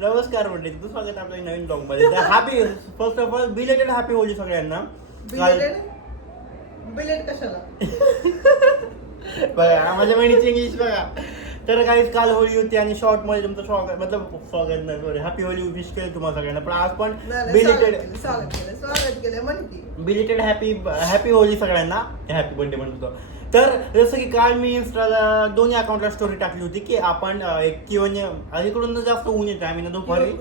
नमस्कार मंडळी, तुझं स्वागत आपल्या नवीन ब्लॉग मध्ये. Happy first of all belated happy Holy सगळ्यांना. बिलेट कशाला बघा माझ्या बहिणीची इंग्लिश बघा. तर काही काल होळी होती आणि शॉर्ट मध्ये तुमचं स्वागत स्वागत नाही सॉरी हॅपी होली विश केलं तुम्हाला सगळ्यांना. पण आज पण स्वागत केलं म्हणते बिलेटेड हॅपी होली सगळ्यांना. हॅपी बर्थडे म्हणतो. तर जसं की काल मी इंस्टाला दोन्ही अकाउंटला स्टोरी टाकली होती की आपण एक किंवा इकडून जास्त ऊन येते आम्ही ना दुपारी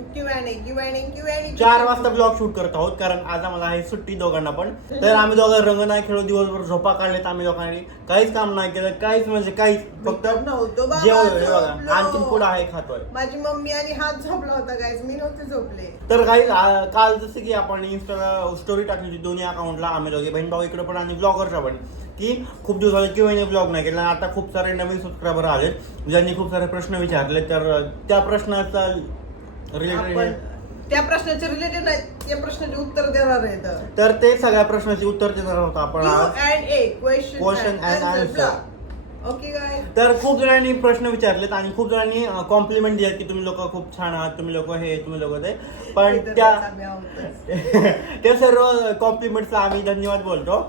4 वाजता ब्लॉग शूट करत आहोत कारण आज आम्हाला आहे सुट्टी दोघांना पण. तर आम्ही दोघं रंग नाही खेळू, दिवसभर झोपा काढलेत आम्ही लोकांनी, काहीच काम नाही केलं, काहीच म्हणजे काहीच, फक्त जेवण बघा आणखी पुढं आहे खातोय. माझी मम्मी आणि हात झोपला होता गाईज, मी नव्हते झोपले. तर काही काल जसं की आपण इंस्टाला स्टोरी टाकली होती दोन्ही अकाउंटला आम्ही दोघे बहीण भाऊ इकडे पण आणि ब्लॉगरचा पण, की खूप दिवसाला किंवा ब्लॉग नाही केला. आता खूप सारे नवीन सबस्क्रायबर आले ज्यांनी खूप सारे प्रश्न विचारले. तर त्या प्रश्नाचा रिलेटेड त्या प्रश्नाचे रिलेटेड नाही, त्या प्रश्नाचे उत्तर देणार आहेत. तर ते सगळ्या प्रश्नाचे उत्तर देणार आहोत आपण आज. Question and answer. ओके गाय. तर खूप जणांनी प्रश्न विचारलेत आणि खूप जणांनी कॉम्प्लिमेंट दिलेत की तुम्ही लोक खूप छान आहात, तुम्ही लोक हे, तुम्ही लोक ते. पण त्या सर्व कॉम्प्लिमेंट्सला आम्ही धन्यवाद बोलतो.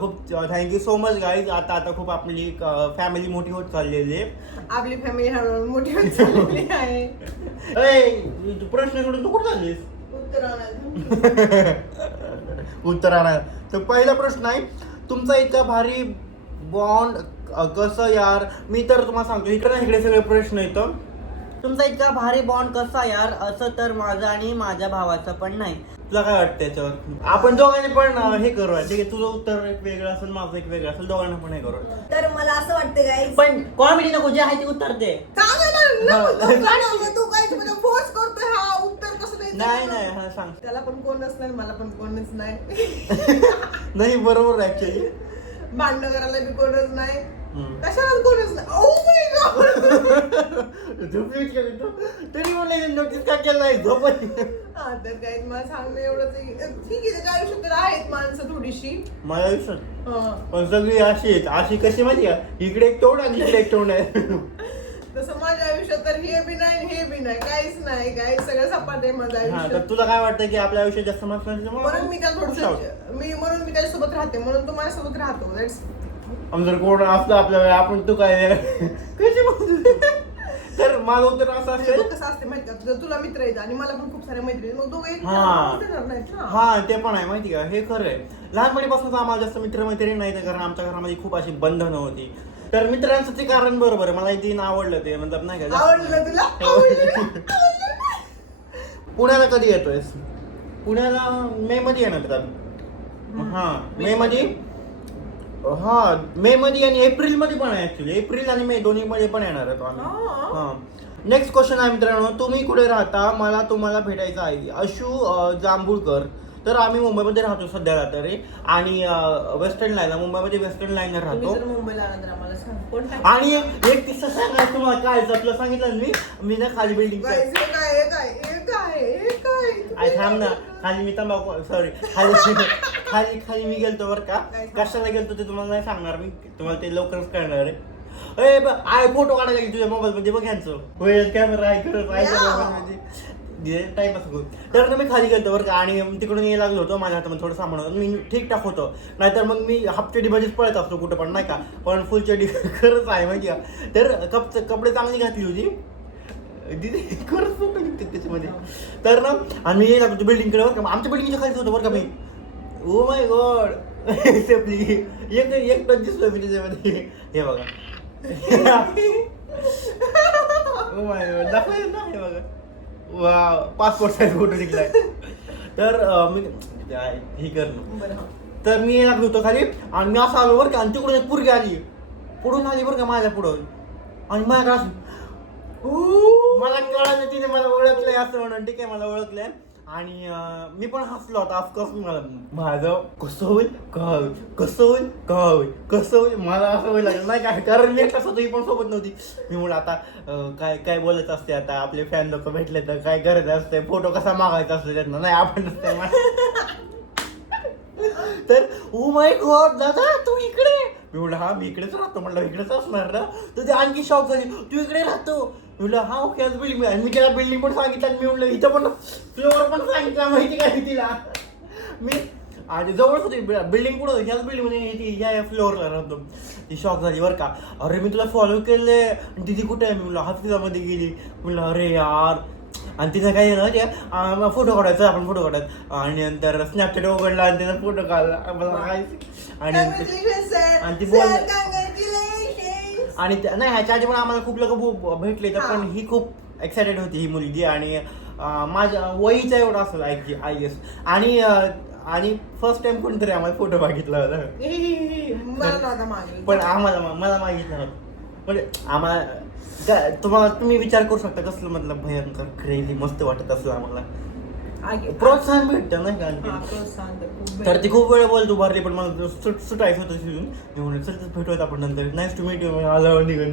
खूप थँक्यू सो मच गाईज. आता खूप आपली फॅमिली मोठी होत चाललेली आहे. आपली फॅमिली हळूहळू मोठी होत चाललेली आहे. प्रश्न सोडून तू कुठं चाललीस? उत्तर उत्तर आणा. तर पहिला प्रश्न आहे, तुमचा इतका भारी बॉन्ड कसं यार. मी तर तुम्हाला सांगतो इकडे सगळे प्रश्न येतं. तुमचा इतका भारी बॉन्ड कसा यार, असं तर माझं आणि माझ्या भावाचं पण नाही. तुला काय वाटतं याच्यावर? आपण दोघांनी पण हे करू. ठीक आहे, तुझं उत्तर एक वेगळं असेल, माझं एक वेगळं असेल, दोघांना पण हे करू. तर मला असं वाटतं गाईज, पण कॉमेडी नको, जे आहे ते उत्तर दे. तू काय फोर्स करतोय हा उत्तर कसं नाही नाही हा सांग. त्याला पण कोणच नाही, मला पण कोणच नाही. नाही बरोबर ऍक्च्युअली. भांडण करायला बी कोणच नाही, कशाला कोणच नाही. Oh my God. तरी म्हणले नोटीस का केलं नाही झोप. हा तर काय मला सांगणं एवढंच आहे. ठीक आहे, त्याच्या आयुष्यात तर आहेत माणसं थोडीशी. माझ्या आयुष्यात पण सगळी अशी आहेत. अशी कशी माहिती का, इकडे एक तोंड आणि इकडे एक तोंड आहे. तसं माझ्या आयुष्यात तर हे बी नाही हे बी नाही, काहीच नाही. काही सगळं सपाट आहे माझं आयुष्य. तर तुला काय वाटतं की आपल्या आयुष्यात जास्त माणसं म्हणून मी त्याला म्हणून मी त्याच्यासोबत राहते, म्हणून तू माझ्यासोबत राहतो. जर कोण असलं आपल्या आपण तू काय कशी म्हणतो. तर माझं उत्तर असं असेल, कसं असते माहिती का, जर तुला मित्र आहेत आणि मला पण खूप सारे मैत्रिणी, मग दोघे हा ते पण आहे माहिती का, हे खरं आहे. लहानपणीपासून आम्हाला जास्त मित्रमैत्रिणी नाही, कारण आमच्या घरामध्ये खूप अशी बंधनं होती. तर मित्रांचं ते कारण बरोबर आहे. मला एक आवडलं ते, मतलब नाही का. आवडलं तुला? पुण्याला कधी येतोयस? पुण्याला मे मध्ये येणार का? हा मे मध्ये. हा मे मध्ये आणि एप्रिल मध्ये पण आहे. ऍक्च्युली एप्रिल आणि मे दोन्ही मध्ये पण येणार आहे तो आम्ही. हा नेक्स्ट क्वेश्चन आहे मित्रांनो, तुम्ही कुठे राहता, मला तुम्हाला भेटायचं आहे. अशू जांभूळकर. तर आम्ही मुंबईमध्ये राहतो सध्याला तरी, आणि वेस्टर्न लाईनला, मुंबईमध्ये वेस्टर्न लाईनला राहतो. मुंबईला आला तर आम्हाला सांग. आणि एक किस्सा सांगायचं तुम्हाला. काय तुला सांगितलं मी ना खाली बिल्डिंग थांब ना, खाली मी तंबाखू सॉरी खाली खाली मी गेलतो बरं का. कशाला गेलतो ते तुम्हाला नाही सांगणार मी, तुम्हाला ते लवकरच कळणार आहे. आय फोटो काढायला गेली तुझ्या मोबाईल मध्ये, बघ यांचं होईल कॅमेरा आहे टाइमपास करू. तर मी खाली गेलतो बरं का, आणि तिकडून यायला लागलो होतो. माझ्या हातामध्ये थोडं सामान होतं, मी ठीकठाक होतो. नाहीतर मग मी हाफ चडी मध्येच पळत असतो कुठं पण नाही का. पण फुल चडी खरंच आहे माहिती का. तर कपडे चांगली घातली होती दिदी, खरंच फोटो निघते त्याच्यामध्ये. तर ना आम्ही येईल लागतो बिल्डिंगकडे बरं का. आमच्या बिल्डिंगच्या खालीच होतो बरं का मी. ओ माय गॉड सेफली एक टच दिसतोय मी त्याच्यामध्ये. हे बघा ओ माय गॉड दाखवायचं ना, हे बघा वा पासपोर्ट साईज फोटो निघलाय. तर मी हे करणं. तर मी येणार होतो खाली आणि मी असं आलो बरं का, आणि तिकडून एक पोरगी आली पुढून आली बरं का माझ्या पुढं, आणि माझ्याकडे मला कळलं तिने मला ओळखलंय असं म्हणून. ठीक आहे मला ओळखलंय, आणि मी पण हसलो होता. ऑफकोर्स मला माझं कसं होईल कसं होईल कसं होईल मला असं होईल लागलं नाही काय, कारण मी कसं ही पण सोबत नव्हती. मी म्हणलं आता काय काय बोलायचं असते, आता आपले फॅन लोक भेटले तर काय करायचं असते, फोटो कसा मागायचा असतो त्यांना, नाही आपण नसते. तर ओ माय गॉड दादा तू इकडे. मी म्हणलं हा मी इकडेच राहतो. म्हणलं इकडेच असणार ना. तर ते आणखी शॉक झाली, तू इकडे राहतो. म्हणलं हा ओके बिल्डिंग आणि मी त्याला बिल्डिंग पण सांगितलं आणि मी म्हणलं इथं पण फ्लोअर पण सांगितलं माहिती काय तिला मी आणि जवळच होती बिल्डिंग पुढं ह्याच बिल्डिंग मध्ये ह्या फ्लोअरला राहतो. ती शॉक झाली बरं का. अरे मी तुला फॉलो केले आणि तिथे कुठे आहे मी म्हणलं हॉस्पिटलमध्ये गेली म्हणलं अरे यार. आणि तिथं काय झालं फोटो काढायचा आपण फोटो काढायचा आणि नंतर स्नॅपचॅट उघडला आणि तिथं फोटो काढला आणि ती बोल आणि नाही ह्याच्या आधी पण आम्हाला खूप लोक भेटले तर पण ही खूप एक्सायटेड होती ही मुलगी आणि माझ्या वहीचा एवढा असेल आय गेस आणि फर्स्ट टाइम कोणतरी आम्हाला फोटो मागितला होता पण मला मागितलं नव्हतं म्हणजे आम्हाला तुम्ही विचार करू शकता कसलं मतलब भयंकर क्रेझी मस्त वाटत असलं आम्हाला प्रोत्साहन भेटतं नाही का. तर ती खूप वेळ बोलतो भरली पण मला सुटायचं होतं तिथून म्हणून चल भेटूयात आपण नंतर. नाईस टू मीट यू आलं निघून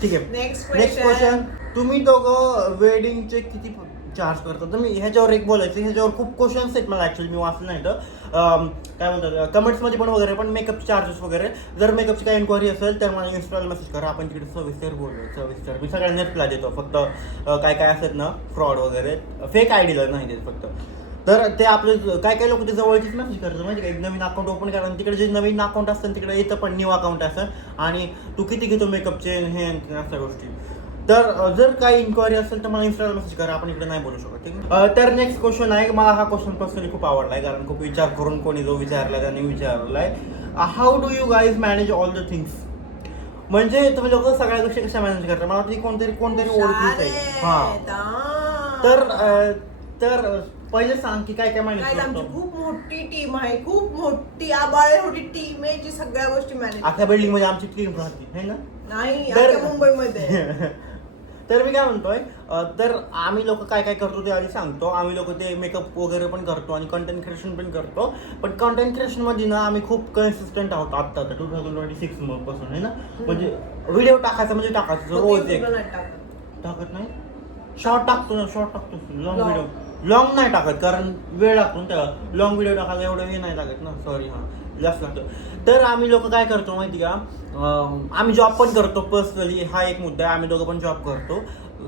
ठीक आहे. नेक्स्ट क्वेश्चन तुम्ही दोघं वेडिंगचे किती चार्ज करतात. तर मी ह्याच्यावर एक बोलायचं ह्याच्यावर खूप क्वेश्चन्स आहेत मला ऍक्च्युअली मी वाचलं नाही तर काय म्हणतात कमेंट्समध्ये पण वगैरे पण मेकअप चार्जेस वगैरे जर मेकअपची काही इन्क्वायरी असेल तर मला इन्स्टाला मेसेज करा आपण तिकडे सविस्तर बोलूया सविस्तर. मी सगळ्यांना रिप्लाय देतो फक्त काय काय असतात ना फ्रॉड वगैरे फेक आयडीला नाही देत फक्त. तर ते आपले काय काय लोक ते जवळचीच मेसेज करतात माहिती का एक नवीन अकाउंट ओपन करा आणि तिकडे जे नवीन अकाउंट असतं तिकडे येतं पण न्यू अकाउंट असतं आणि तू किती घेतो मेकअपचे हे अशा गोष्टी. तर जर काही इन्क्वायरी असेल तर मला इन्स्टाला मेसेज करा आपण इकडे नाही बोलू शकत ठीक आहे. तर नेक्स्ट क्वेश्चन आहे मला हा क्वेश्चन पर्सनली खूप आवडला आहे कारण खूप विचार करून कोणी जो विचारला त्याने विचारलाय how do you guys manage all the things. म्हणजे तुम्ही लोक सगळ्या गोष्टी कशा मॅनेज करता मला ती कोणतरी ओळखीच आहे हा तर पहिले सांग की काय काय मॅनेज करतो. आमची खूप मोठी टीम आहे खूप मोठी आबाळे मोठी टीम आहे जी सगळ्या गोष्टी मॅनेज अख्या बिल्डिंग मध्ये आमची टीम राहते है ना. नाही अख्या मुंबईमध्ये. तर मी काय म्हणतोय तर आम्ही लोक काय काय करतो ते आधी सांगतो. आम्ही लोक ते मेकअप वगैरे पण करतो आणि कंटेंट क्रिएशन पण करतो पण कंटेंट क्रिएशन मध्ये ना आम्ही खूप कन्सिस्टंट आहोत आता 2026 पासून आहे ना. म्हणजे व्हिडिओ टाकायचा म्हणजे टाकायचं रोज एक टाकत नाही शॉर्ट टाकतो लॉंग व्हिडिओ लॉंग नाही टाकत कारण वेळ लागतो ना त्याला लॉंग व्हिडिओ टाकायला एवढं हे नाही लागत ना सॉरी हां जास्त लागतं. तर आम्ही लोक काय करतो माहिती का आम्ही जॉब पण करतो पर्सनली हा एक मुद्दा आहे. आम्ही दोघं पण जॉब करतो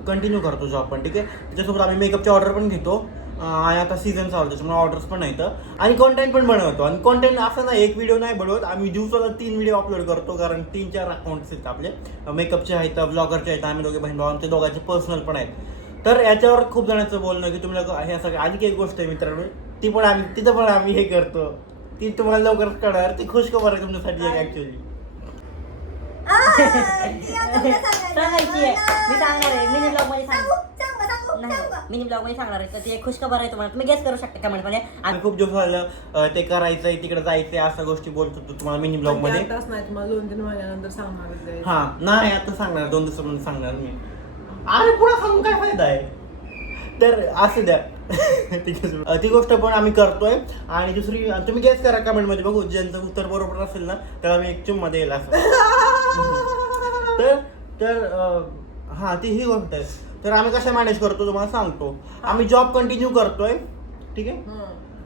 कंटिन्यू करतो जॉब पण ठीक आहे. त्याच्यासोबत आम्ही मेकअपची ऑर्डर पण घेतो आणि आता सीझन चालू त्याच्यामुळे ऑर्डर्स पण येतं आणि कॉन्टेंट पण बनवतो. आणि कॉन्टेंट असं नाही एक व्हिडिओ नाही बनवत आम्ही दिवसाला 3 व्हिडिओ अपलोड करतो कारण 3-4 अकाउंट्स आहेत आपले मेकअपचे आहेत ब्लॉगरचे आहेत आम्ही दोघे बहीण भाऊ आमचे दोघांचे पर्सनल पण आहेत. तर याच्यावर खूप जणांचं बोलणं की तुम्ही लोक हे सगळं आणखी एक गोष्ट आहे मित्रांनो तिथं पण आम्ही हे करतो ती तुम्हाला लवकरच कळणार ती खुशखबर आहे तुमच्यासाठी एक ऍक्च्युअली. सांगायची आहे मी सांगणार आहे मिनी ब्लॉग मध्ये मिनी ब्लॉग मध्ये सांगणार आहे तर ती एक खुशखबर आहे तुम्हाला तुम्ही गेस करू शकता कमेंट मध्ये. आणि खूप दिवस झालं ते करायचंय तिकडे जायचंय अशा गोष्टी बोलतो तुम्हाला मिनी ब्लॉग मध्ये. हा नाही आता सांगणार 2 दिवसामध्ये सांगणार मी. अरे पुढे सांगून काय फायदा आहे. तर असू द्या ती गोष्ट पण आम्ही करतोय. आणि दुसरी तुम्ही गेस करा कमेंट मध्ये बघू ज्यांचं उत्तर बरोबर असेल ना त्याला मी एक चुम्मा देईल असं. तर हा ती ही गोष्ट आहे. तर आम्ही कशा मॅनेज करतो तुम्हाला सांगतो. आम्ही जॉब कंटिन्यू करतोय ठीक आहे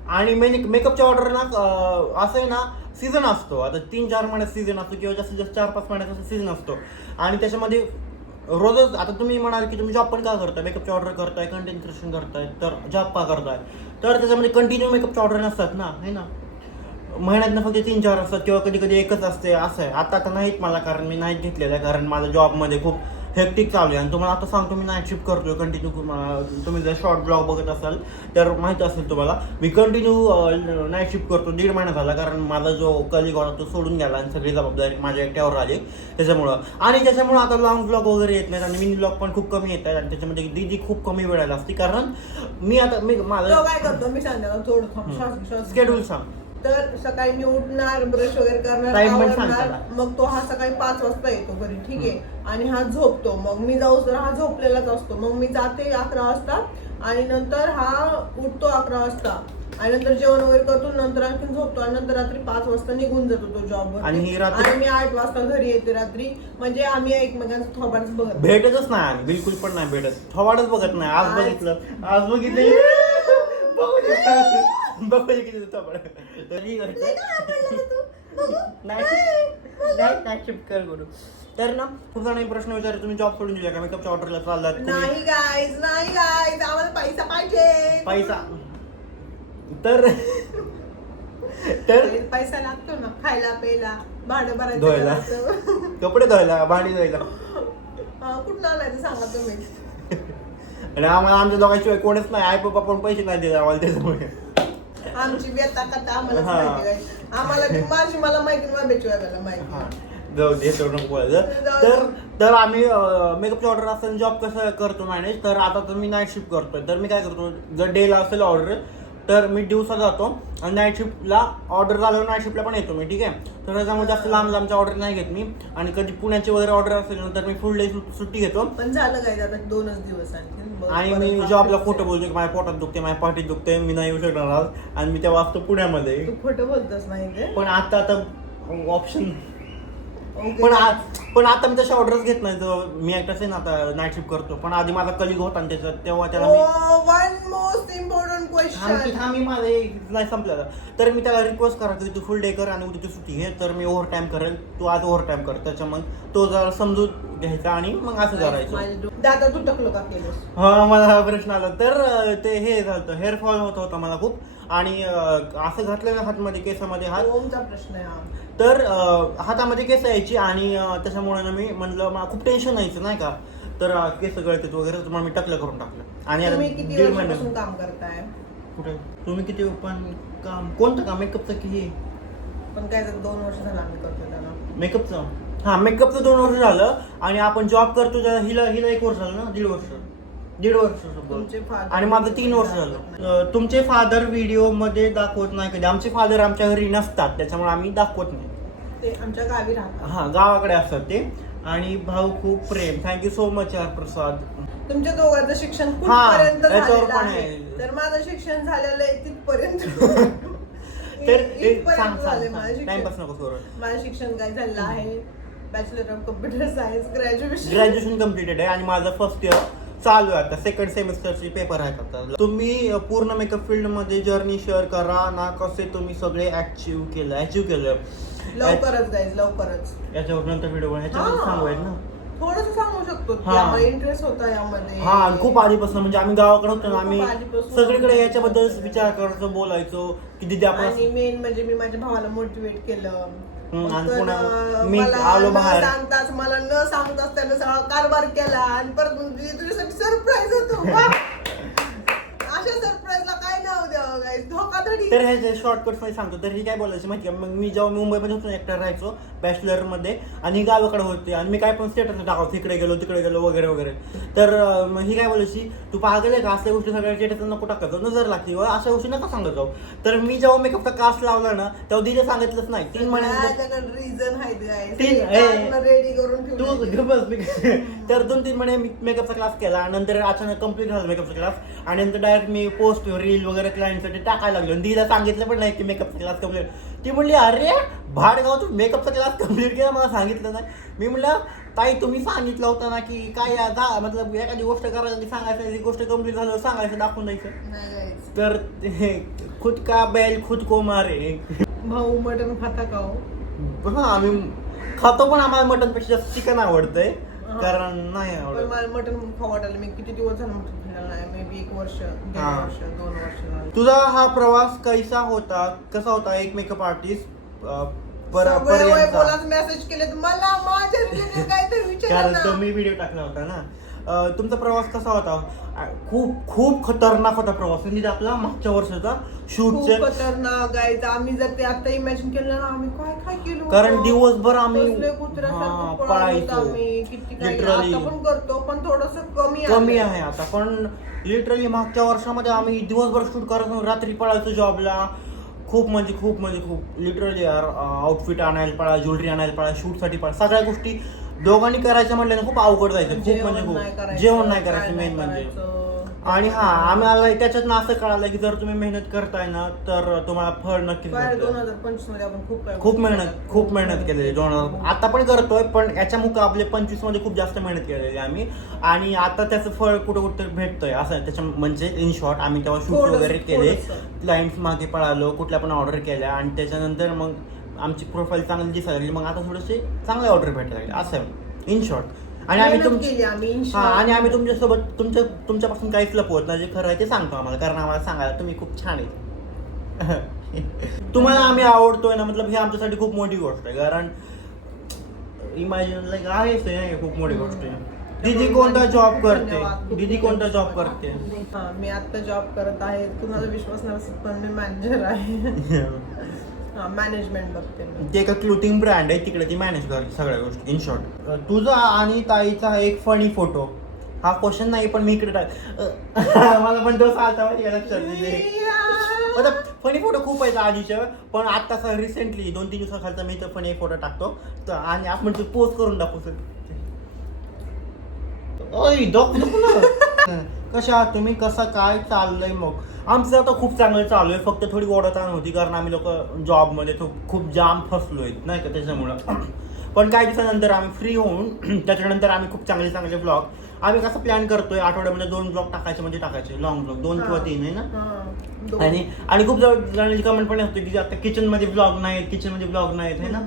आणि मेकअपच्या ऑर्डर ना असं आहे ना सीझन असतो आता 3-4 महिन्यात सीझन असतो किंवा जास्तीत जास्त 4-5 महिन्याचा सीझन असतो आणि त्याच्यामध्ये रोजच आता तुम्ही म्हणाल की तुम्ही जॉब पण का करताय मेकअपची ऑर्डर करताय कंटेंट क्रिएशन करताय तर जॉब का करताय तर त्याच्यामध्ये कंटिन्यू मेकअपची ऑर्डर नसतात ना है ना. महिन्यातनं फक्त 3-4 असतात किंवा कधी कधी एकच असते असं आहे. आता नाहीत मला कारण मी नाईट घेतलेलं आहे कारण माझं जॉबमध्ये खूप हेक्टिक चालू आहे आणि तुम्हाला आता सांगतो मी नाईट शिफ्ट करतोय कंटिन्यू. तुम्ही जर शॉर्ट ब्लॉग बघत असाल तर माहिती असेल तुम्हाला मी कंटिन्यू नाईट शिफ्ट करतो 1.5 महिना झाला कारण माझा जो कलिग होता तो सोडून गेला आणि सगळी जबाबदारी माझ्या एकट्यावर आली त्याच्यामुळं आता लॉंग ब्लॉग वगैरे येत नाहीत आणि मिनी ब्लॉग पण खूप कमी येत आहेत आणि त्याच्यामध्ये दीदी खूप कमी वेळाला असते कारण मी माझं काय करतो मी सांगतो स्केड्यूल सांग. तर सकाळी मी उठणार ब्रश वगैरे करणार आवरणार मग तो हा सकाळी 5 वाजता येतो घरी ठीक आहे आणि हा झोपतो मग मी जाऊ तर हा झोपलेलाच असतो मग मी जाते 11 वाजता आणि नंतर हा उठतो 11 वाजता आणि नंतर जेवण वगैरे करतो नंतर आणखी झोपतो आणि नंतर रात्री 5 वाजता निघून जातो तो जॉबवर आणि मी 8 वाजता घरी येते रात्री. म्हणजे आम्ही एकमेकांचं थोबाडच बघत भेटतच नाही आम्ही बिलकुल पण नाही भेटत थोबाडच बघत नाही. आज बघितलं बघू किती थोबाड तरी नाही शिफ्ट कर करू तर ना खूप जणांनी प्रश्न विचारले तुम्ही जॉब सोडून दिला का मेकअपच्या ऑर्डरला चाललात नाही गाईज आम्हाला पैसा पाहिजे. पैसा तर तर पैसा लागतो ना खायला प्यायला भाडं धुवायला. भरायचं. कपडे धुवायला भांडी धुवायला कुठं आणायचं सांगा तुम्ही. आणि आम्हाला आमच्या दोघांशिवाय कोणीच नाही आई पप्पा पण पैसे नाही देत आम्हाला त्याच्यामुळे आमची व्यथा कथा आम्हाला हा. माहिती गाईज. आम्हाला माझी मला माहिती माझ्याची वेळेला माहिती. हा जाऊ दे तेवढं नको बोलायचं. तर आम्ही मेकअपची ऑर्डर असताना जॉब कसं करतो मॅनेज तर आता तर मी नाईट शिफ्ट करतोय तर मी काय करतो जर डेला असेल ऑर्डर तर मी दिवसा जातो आणि नाईट शिफ्टला ऑर्डर झाल्यावर नाईट शिफ्टला पण येतो मी ठीक आहे. तर त्याच्यामुळे जास्त लांब लांबच्या ऑर्डर नाही घेत मी आणि कधी पुण्याची वगैरे ऑर्डर असेल ना तर मी फुल डे सुट्टी घेतो. पण झालं काय आता 2च दिवस आणखी आणि मी जॉबला खोटं बोलतो की माझ्या पोटात दुखते माझ्या पाठीत दुखते मी नाही येऊ शकणार आज आणि मी तेव्हा असतो पुण्यामध्ये. तू खोटं बोलतोस नाही ते. पण आता ऑप्शन पण आता मी तशा ऑर्डरच घेत नाही मी एकटाच आहे ना आता नाईट शिफ्ट करतो पण आधी माझा कलिग होता आणि त्याच्यात तेव्हा त्याला मी वन मोस्ट इम्पॉर्टंट क्वेश्चन मी माझं नाही संपलं तर मी त्याला रिक्वेस्ट करा की तू फुल डे कर आणि उद्या तू सुट्टी घे तर मी ओव्हर टाइम करेल तू आज ओव्हर टाइम कर त्याच्या मग तो जरा समजून घ्यायचा आणि मग असं करायचं. दादा तू टकलो का केलंस. हा मला हा प्रश्न आला तर ते हे झालं हेअरफॉल होत होता मला खूप आणि असं घातलं ना हातमध्ये केसामध्ये हात ओमचा प्रश्न आहे हा. तर हातामध्ये केस यायची आणि त्याच्यामुळे ना मी म्हणलं मला खूप टेन्शन यायचं नाही का तर केस गळतात वगैरे तुम्हाला मी टकलं करून टाकलं. आणि तुम्ही किती दीड वर्षापासून महिने काम करताय. कुठे तुम्ही किती पण काम कोणतं काम मेकअपचं की हे पण काय 2 वर्ष झालं आम्ही करतो त्याला मेकअपचं. हा मेकअपचं 2 वर्ष झालं आणि आपण जॉब करतो हिला 1 वर्ष झालं ना 1.5 वर्ष तुमचे father आणि माझं 3 वर्ष झालं. तुमचे फादर व्हिडिओ मध्ये दाखवत नाही कधी आमचे फादर आमच्या घरी नसतात त्याच्यामुळे आम्ही दाखवत नाही ते आमच्या गावी राहतात. हा गावाकडे असतात ते. आणि भाऊ खूप प्रेम थँक्यू सो मच यार प्रसाद. तुमच्या दोघांचं शिक्षण हा, कुठपर्यंत याच्यावर झालेलं पण आहे. आहे. तर माझं शिक्षण झालेलं आहे तिथपर्यंत. तर इथपर्यंत झालंय माझं शिक्षण. टाइमपास नको करू. माझं शिक्षण काय झालं आहे bachelor of computer science graduation completed आहे आणि माझं फर्स्ट इयर चालू आहे आता सेकंड सेमिस्टरचे पेपर आहेत आता. तुम्ही पूर्ण मेकअप फील्ड मध्ये जर्नी शेअर करा ना कसे तुम्ही सगळे अचीव केलं लवकरच गाईज लवकरच याच्यावर नंतर व्हिडिओ ह्याच्यामध्ये सांगूयात ना थोडस सांगू शकतो की हा. आम्हाला इंटरेस्ट होता यामध्ये. हा खूप आधीपासून म्हणजे आम्ही गावाकडे होतो ना आम्ही खूप आधीपासून सगळीकडे याच्याबद्दल विचार करायचो बोलायचो की दिदी आपण आणि मेन म्हणजे मी माझ्या भावाला मोटिवेट केलं. आणि तर, पुन्हा मी मला आलो न बाहेर. सांगताच मला न सांगताच त्यानं सगळा कारभार केला आणि परत म्हणजे तुझ्यासाठी सरप्राईज होतो. वाह! अशा सरप्राईजला काय नाव द्यावं गाईस धोकाधडी. तर ह्याचे शॉर्टकट मध्ये सांगतो तर ही काय बोलायची माहिती आहे मग मी जेव्हा मुंबईमध्ये होतो एकटा राहायचो बॅचलर मध्ये आणि गावाकडे होते आणि मी काय पण स्टेटस टाकावं तिकडे गेलो वगैरे वगैरे. तर मग ही काय बोलायची तू पागल आहे का असल्या गोष्टी सगळ्या स्टेटस नको टाकायचं नजर लागते अशा गोष्टी नका सांगत जाऊ. तर मी जेव्हा मेकअपचा क्लास लावला ना तेव्हा दिले सांगितलंच नाही 3 महिन्यानंतर रिझन आहेत गाईस. तीन- रेडी करून तू ठेवलं. गप्प बस. तर 2-3 महिने मी मेकअपचा क्लास केला नंतर अचानक कम्प्लीट झाला मेकअपचा क्लास आणि नंतर डायरेक्ट मी पोस्ट रील वगैरे क्लायंटसाठी टाकायला लागलो आणि तिला सांगितलं पण नाही की मेकअपचा क्लास कम्प्लीट. ती म्हणली अरे भाडगाव तू मेकअपचा क्लास कम्प्लीट केला मला सांगितलं नाही. मी म्हणलं ताई तुम्ही सांगितलं होतं ना की काय मतलब एखादी गोष्ट करायची सांगायचं ती गोष्ट कम्प्लीट झालं सांगायचं दाखवून द्यायचं. नाही guys. तर खुद का बैल खुद को मारे. भाऊ मटन खाता का हो? हा आम्ही खातो पण आम्हाला मटन पेक्षा जास्त चिकन आवडतंय कारण नाही पण आवडत. मला मटन खाऊ वाटायला मी किती दिवस झालं मटन खाल्लं नाही. मे बी 1 वर्ष 1.5 वर्ष 2 वर्ष झालं. तुझा हा प्रवास कसा होता एक मेकअप आर्टिस्ट सगळे वैभवलाच मेसेज केले मला माझ्या रिलेटेड काहीतरी विचारा कारण ना. तो मी व्हिडिओ टाकला होता ना. तुमचा प्रवास कसा होता खूप खूप खतरनाक होता प्रवास म्हणजे आपला मागच्या वर्षाचा खूप शूटचे खतरनाक गाईज. आम्ही जर ते आता इमॅजिन केलं ना आम्ही काय काय केलं कारण दिवसभर आम्ही कसले कुत्र्यासारखं हा, पळालो पळायचो. आम्ही. किती काही Literally. आता पण करतो पण थोडस कमी कमी आहे आता पण लिटरली मागच्या वर्षामध्ये आम्ही दिवसभर शूट करत रात्री पळायचो जॉबला. खूप लिटरली यार आउटफिट आणायला पळा ज्वेलरी आणायला पळा शूटसाठी पळा सगळ्या गोष्टी दोघांनी करायच्या म्हटलं ना खूप अवघड जायचं खूप म्हणजे खूप जेवण नाही करायचं मेन म्हणजे. आणि हा आम्हाला त्याच्यातनं असं कळालं की जर तुम्ही मेहनत करताय ना तर तुम्हाला फळ नक्कीच भेटतं. 2025 मध्ये आपण खूप मेहनत केलेली 2000 आता पण करतोय पण याच्या मुकाबले 25 मध्ये खूप जास्त मेहनत केलेली आम्ही आणि आता त्याचं फळ कुठं भेटतंय असं त्याच्या म्हणजे इन शॉर्ट आम्ही तेव्हा शूट वगैरे केले क्लायंट्स मागे पळालो कुठल्या पण ऑर्डर केल्या आणि त्याच्यानंतर मग आमची प्रोफाईल चांगली दिसायला लागली, मग आता थोडेसे चांगले ऑर्डर भेटायला लागले असं इन शॉर्ट. आणि आम्ही आणि आम्ही तुमच्यासोबत तुमच्यापासून काहीच लपवत नाही, जे खरं आहे ते सांगतो आम्हाला, कारण आम्हाला सांगायला तुम्ही खूप छान आहे. तुम्हाला आम्ही आवडतोय ना, मतलब हे आमच्यासाठी खूप मोठी गोष्ट आहे, कारण इमॅजिन लाईक आहेच आहे, खूप मोठी गोष्ट आहे. दीदी कोणता जॉब करते? दीदी कोणता जॉब करते? मी आता जॉब करत आहे, कुणाला विश्वास नसेल पण मी मॅनेजर आहे. मॅनेजमेंट बघते मी. ते एका क्लोथिंग ब्रँड आहे तिकडे, ती मॅनेज करते सगळ्या गोष्टी इन शॉर्ट. तुझा आणि ताईचा एक फनी फोटो, हा क्वेश्चन नाही पण मी इकडे मला पण तो सालता माहिती लक्षात. फनी फोटो खूप आहेत आधीच्या, पण आता रिसेंटली 2-3 दिवसाखालचा मी तर फनी फोटो टाकतो आणि आपण ते पोस्ट करून दाखवतो. कशा आहात तुम्ही, कसं काय चाललंय? मग आमचं आता खूप चांगलं चालू आहे, फक्त थोडी ओढताण होती कारण आम्ही लोक जॉबमध्ये खूप जाम फसलोय नाही का, त्याच्यामुळं. पण काही दिवसानंतर आम्ही फ्री होऊन त्याच्यानंतर आम्ही खूप चांगले ब्लॉग आम्ही कसं प्लॅन करतोय, आठवड्यामध्ये 2 ब्लॉग टाकायचे, म्हणजे टाकायचे लॉंग ब्लॉग 2 किंवा 3 आहे ना. आणि खूप जणांची कमेंट पण असते की आता किचनमध्ये ब्लॉग नाहीत है ना.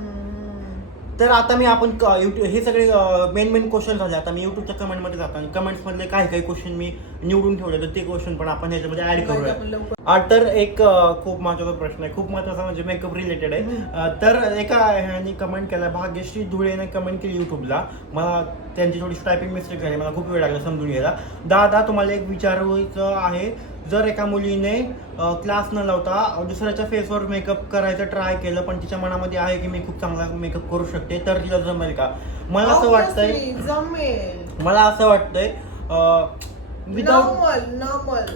तर आता मी आपण युट्यूब हे सगळे मेन क्वेश्चन झाले, आता मी युट्यूबच्या कमेंटमध्ये जातो आणि कमेंट्समधले काही क्वेश्चन मी निवडून ठेवले, तर ते क्वेश्चन पण आपण ह्याच्यामध्ये ऍड करूया. तर एक खूप महत्त्वाचा प्रश्न आहे, खूप महत्त्वाचा म्हणजे मेकअप रिलेटेड आहे. तर एका ह्याने कमेंट केला, भाग्यश्री धुळेने कमेंट केली युट्यूबला, मला त्यांची थोडी टायपिंग मिस्टेक झाली, मला खूप वेळ लागला समजून घ्यायला. दादा तुम्हाला एक विचारायचं आहे, जर एका मुलीने क्लास न लावता दुसऱ्याच्या फेसवर मेकअप करायचं ट्राय केलं, पण तिच्या मनामध्ये आहे की मी खूप चांगला मेकअप करू शकते, तर तिला जमेल का? मला असं वाटतंय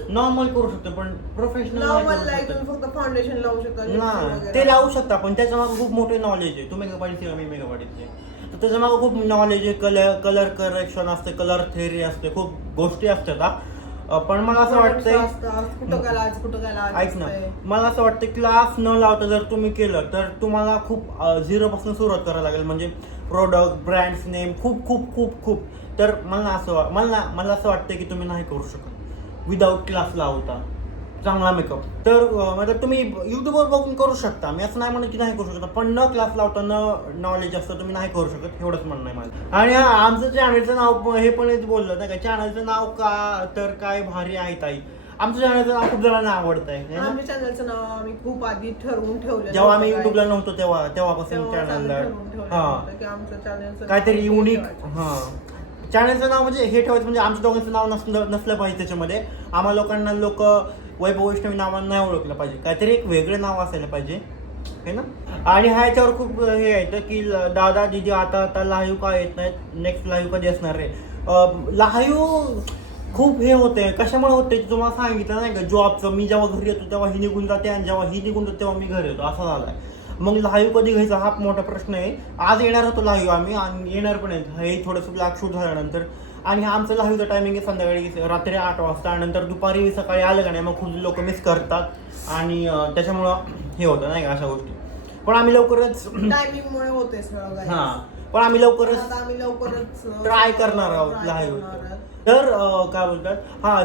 नॉर्मल करू शकतो, पण प्रोफेशनल फक्त फाउंडेशन लावू शकता ते लावू शकता, पण त्याच्या मागे खूप मोठे नॉलेज आहे. तू मेकअप आर्टिस्ट, मी मेकअप आर्टिस्ट आहे, तर त्याच्या मागे खूप नॉलेज आहे. कलर करेक्शन असते, कलर थेअरी असते, खूप गोष्टी असतात. पण मला असं वाटतंय, ऐक ना, मला असं वाटतं क्लास न लावता जर तुम्ही केलं तर तुम्हाला खूप 0 पासून सुरुवात करायला लागेल, म्हणजे प्रोडक्ट, ब्रँड्स नेम खूप. तर मला असं वाटतं की तुम्ही नाही करू शकत विदाऊट क्लास लावता चांगला मेकअप. तर मतलब तुम्ही युट्यूबवर बघून करू शकता, मी असं नाही म्हणत की नाही करू शकता, पण न क्लास लावता न नॉलेज असतं तुम्ही नाही करू शकत, एवढंच म्हणणं आहे माझं. आणि आमचं चॅनलचं नाव हे पण बोललं नाही का, चॅनलचं नाव का तर काय भारी आहे ताई. आमचं चॅनलचं नाव खूप जणांना आवडत आहे. आमच्या चॅनलचं नाव आम्ही खूप आधी ठरवून ठेवलं, जेव्हा आम्ही युट्यूबला नव्हतो तेव्हापासून चॅनलला काहीतरी युनिक चॅनलचं नाव म्हणजे हे ठेवायचं, म्हणजे आमच्या दोघांचं नाव नसलं पाहिजे त्याच्यामध्ये. आम्हाला लोक वैभव वैष्णवी नावानं नाही ओळखलं पाहिजे, काहीतरी एक वेगळं नाव असायला पाहिजे है ना. आणि ह्याच्यावर खूप हे येतं की दादा दीदी आता लाईव्ह का येत नाहीत, नेक्स्ट लाईव्ह कधी असणार रे. लाईव्ह खूप हे होते, कशामुळे होते तुम्हाला सांगितलं नाही का, जॉबचं. मी जेव्हा घरी येतो तेव्हा ही निघून जाते आणि जेव्हा ही निघून जाते तेव्हा मी घरी येतो, असा झालाय. मग लाईव्ह कधी घ्यायचा हा मोठा प्रश्न आहे. आज येणार होतो लाईव्ह आम्ही आणि येणार पण आहेत, हे थोडंसं ब्लॉग शूट झाल्यानंतर. आणि आमचं लाईव्हचं टायमिंग आहे संध्याकाळी रात्री 8 वाजता, नंतर दुपारी सकाळी आलं का नाही मग खूप लोक मिस करतात आणि त्याच्यामुळं हे होतं नाही का अशा गोष्टी. पण आम्ही लवकरच टायमिंगमुळे होते सगळं. पण आम्ही लवकरच ट्राय करणार आहोत लाईव्ह. तर काय बोलतात,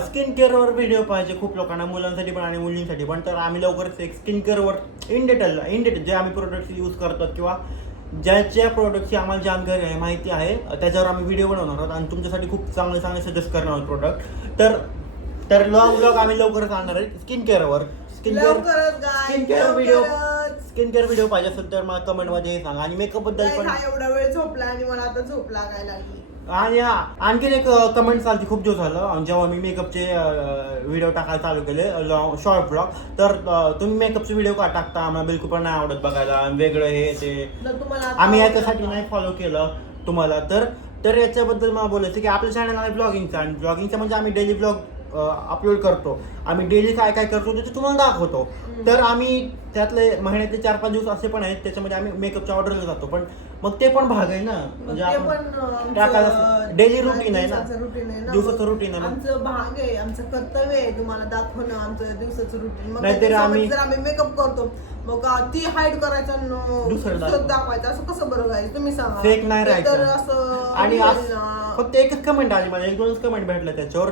स्किन केअरवर व्हिडिओ पाहिजे खूप लोकांना, मुलांसाठी पण आणि मुलींसाठी पण. तर आम्ही लवकरच एक स्किन केअरवर इन डिटेल जे आम्ही प्रोडक्ट्स यूज करतात किंवा ज्या प्रोडक्टची आम्हाला जानकारी आहे, माहिती आहे, त्याच्यावर आम्ही व्हिडिओ बनवणार आहोत आणि तुमच्यासाठी खूप चांगले सजेस्ट करणार आहोत प्रोडक्ट. तर लॉग आम्ही लवकरच आणणार आहे स्किन केअरवर. स्किन केअर व्हिडिओ पाहिजे असेल तर मला कमेंटमध्ये सांगा. आणि मेकअप बद्दल पण एवढा वेळ झोपला आणि मला आता झोप लागायला लागली. आणि आणखीन एक कमेंट आली खूप दिवस झालं, जेव्हा मी मेकअपचे व्हिडिओ टाकायला चालू केले शॉर्ट ब्लॉग, तर तुम्ही मेकअपचे व्हिडिओ का टाकता, आम्हाला बिलकुल पण नाही आवडत बघायला, वेगळं हे ते, आम्ही याच्यासाठी नाही फॉलो केलं तुम्हाला. तर याच्याबद्दल मला बोलायचं की आपल्या चॅनल आहे ब्लॉगिंगचा, आणि ब्लॉगिंगचा म्हणजे आम्ही डेली ब्लॉग अपलोड करतो. आम्ही डेली काय करतो ते तुम्हाला दाखवतो. तर आम्ही त्यातले महिन्यातले 4-5 दिवस असे पण आहेत त्याच्यामध्ये आम्ही मेकअपच्या ऑर्डरला जातो, पण मग ते पण भाग आहे ना, म्हणजे आपण डेली रुटीन आहे ना, दिवसाचं रुटीन आहे, आमचं भाग आहे, आमचं कर्तव्य आहे तुम्हाला दाखवणं आमचं दिवसाचं रुटीन. मग नाहीतरी आम्ही मेकअप करतो मग ती हाईड करायचं दुसरं दाखवायचं, असं कसं बरं आहे तुम्ही सांगा. फेक नाही राहायचं. आणि फक्त एकच कमेंट आली मला, 1-2 कमेंट भेटल्या त्याच्यावर,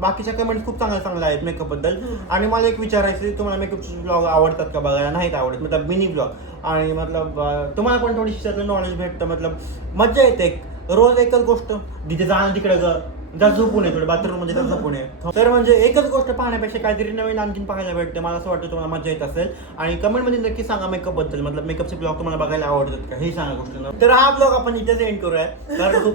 बाकीच्या कमेंट खूप चांगल्या आहेत मेकअप बद्दल. आणि मला एक विचारायचं, तुम्हाला मेकअपचे ब्लॉग आवडतात का बघायला? नाहीत आवडत, मतलब मिनी ब्लॉग. आणि मतलब तुम्हाला पण थोडीशी त्याचं नॉलेज भेटतं, मतलब मज्जा येते. रोज एकच गोष्ट तिथे जाणं तिकडे जा झोपून आहे, थोडं बाथरूम मध्ये तर झोपून आहे. तर म्हणजे एकच गोष्ट पाहण्यापेक्षा काहीतरी नवीन आणखीन पाहायला भेटते. मला असं वाटतं तुम्हाला मजा येत असेल. आणि कमेंट मध्ये नक्की सांगा मेकअप बद्दल, मतलब मेकअपचे ब्लॉग तुम्हाला बघायला आवडतात का हे सांगा गोष्ट. तर हा ब्लॉग आपण इथेच एंड करूया, कारण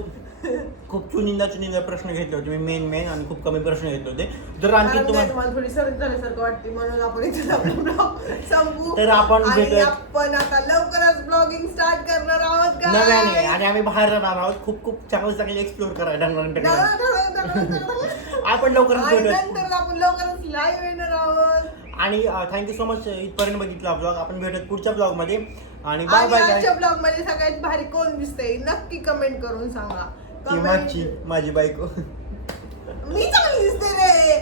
खूप चुनिंदा प्रश्न घेतले होते मी मेन आणि खूप कमी प्रश्न घेतले होते. जर आणखी तुम्हाला थोडी सर्दी झाल्यासारखं वाटते म्हणून आपण इथे आपला ब्लॉग संपू. तर आपण आणि भेटूया. आपण आता लवकरच ब्लॉगिंग स्टार्ट करणार आहोत का नव्याने, आणि आम्ही बाहेर राहणार आहोत. खूप चांगले एक्सप्लोर करायला आपण लवकरच आणि भेटूया. नंतर आपण लवकरच लाईव्ह येणार आहोत. आणि थँक्यू सो मच इथपर्यंत बघितला ब्लॉग. आपण भेटत पुढच्या ब्लॉग मध्ये. आणि बाय आणि बाय. आजच्या ब्लॉग मध्ये सगळ्यात भारी कोण दिसतंय नक्की कमेंट करून सांगा. ती माझी बायको. मी चांगली दिसते रे.